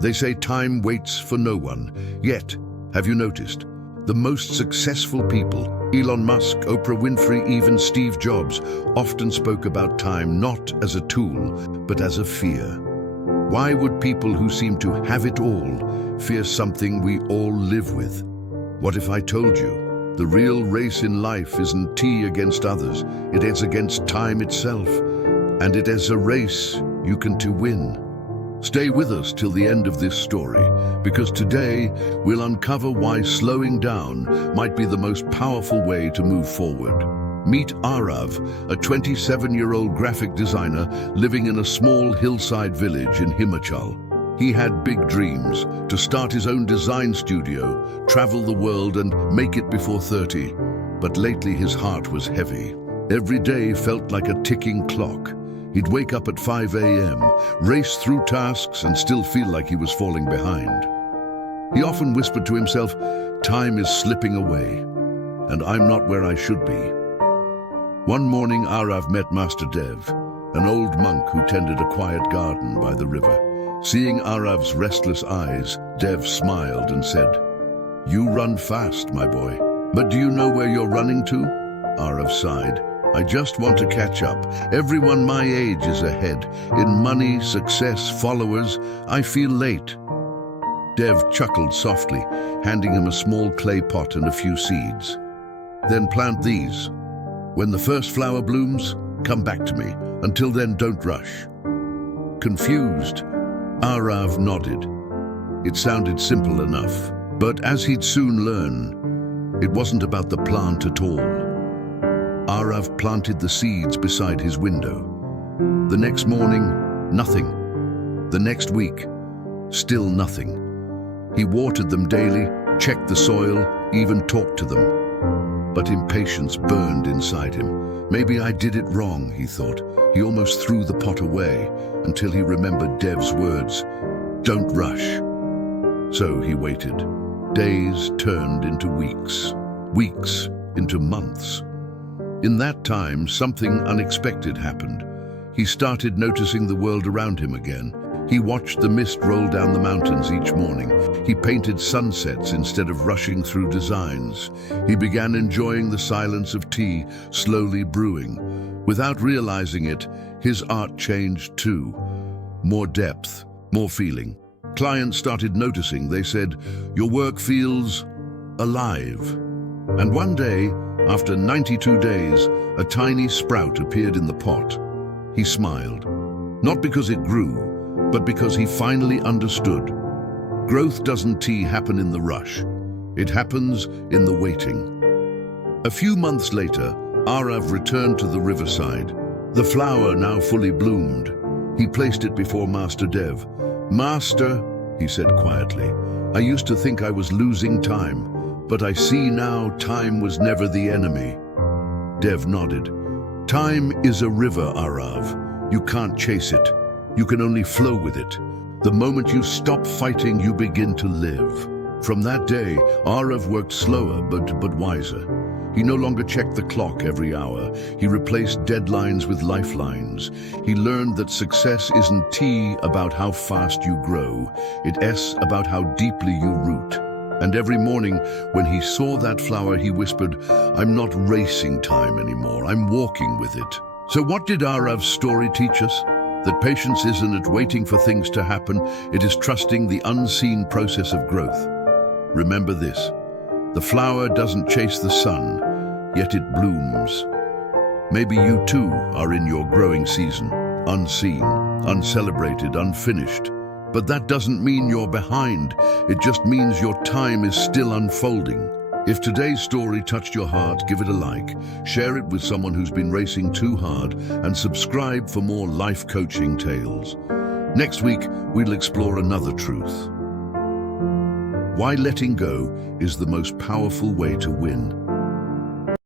They say time waits for no one. Yet, have you noticed? The most successful people, Elon Musk, Oprah Winfrey, even Steve Jobs, often spoke about time not as a tool, but as a fear. Why would people who seem to have it all fear something we all live with? What if I told you the real race in life isn't T against others, it is against time itself, and it is a race you can to win? Stay with us till the end of this story, because today we'll uncover why slowing down might be the most powerful way to move forward. Meet Arav, a 27-year-old graphic designer living in a small hillside village in Himachal. He had big dreams to start his own design studio, travel the world and make it before 30. But lately his heart was heavy. Every day felt like a ticking clock. He'd wake up at 5 a.m., race through tasks and still feel like he was falling behind. He often whispered to himself, "Time is slipping away, and I'm not where I should be." One morning, Arav met Master Dev, an old monk who tended a quiet garden by the river. Seeing Arav's restless eyes, Dev smiled and said, "You run fast, my boy. But do you know where you're running to?" Arav sighed. "I just want to catch up. Everyone my age is ahead. In money, success, followers, I feel late." Dev chuckled softly, handing him a small clay pot and a few seeds. "Then plant these. When the first flower blooms, come back to me. Until then, don't rush." Confused, Arav nodded. It sounded simple enough, but as he'd soon learn, it wasn't about the plant at all. Arav planted the seeds beside his window. The next morning, nothing. The next week, still nothing. He watered them daily, checked the soil, even talked to them. But impatience burned inside him. "Maybe I did it wrong," he thought. He almost threw the pot away until he remembered Dev's words, "Don't rush." So he waited. Days turned into weeks, weeks into months. In that time, something unexpected happened. He started noticing the world around him again. He watched the mist roll down the mountains each morning. He painted sunsets instead of rushing through designs. He began enjoying the silence of tea, slowly brewing. Without realizing it, his art changed too. More depth, more feeling. Clients started noticing. They said, "Your work feels alive." And one day, after 92 days, a tiny sprout appeared in the pot. He smiled, not because it grew, but because he finally understood. Growth doesn't happen in the rush. It happens in the waiting. A few months later, Arav returned to the riverside. The flower now fully bloomed. He placed it before Master Dev. "Master," he said quietly, "I used to think I was losing time, but I see now time was never the enemy." Dev nodded. "Time is a river, Arav. You can't chase it. You can only flow with it. The moment you stop fighting, you begin to live." From that day, Arav worked slower but wiser. He no longer checked the clock every hour. He replaced deadlines with lifelines. He learned that success isn't T about how fast you grow. It's S about how deeply you root. And every morning, when he saw that flower, he whispered, "I'm not racing time anymore. I'm walking with it." So what did Arav's story teach us? That patience isn't waiting for things to happen. It is trusting the unseen process of growth. Remember this. The flower doesn't chase the sun, yet it blooms. Maybe you too are in your growing season, unseen, uncelebrated, unfinished. But that doesn't mean you're behind. It just means your time is still unfolding. If today's story touched your heart, give it a like, share it with someone who's been racing too hard, and subscribe for more life coaching tales. Next week, we'll explore another truth. Why letting go is the most powerful way to win.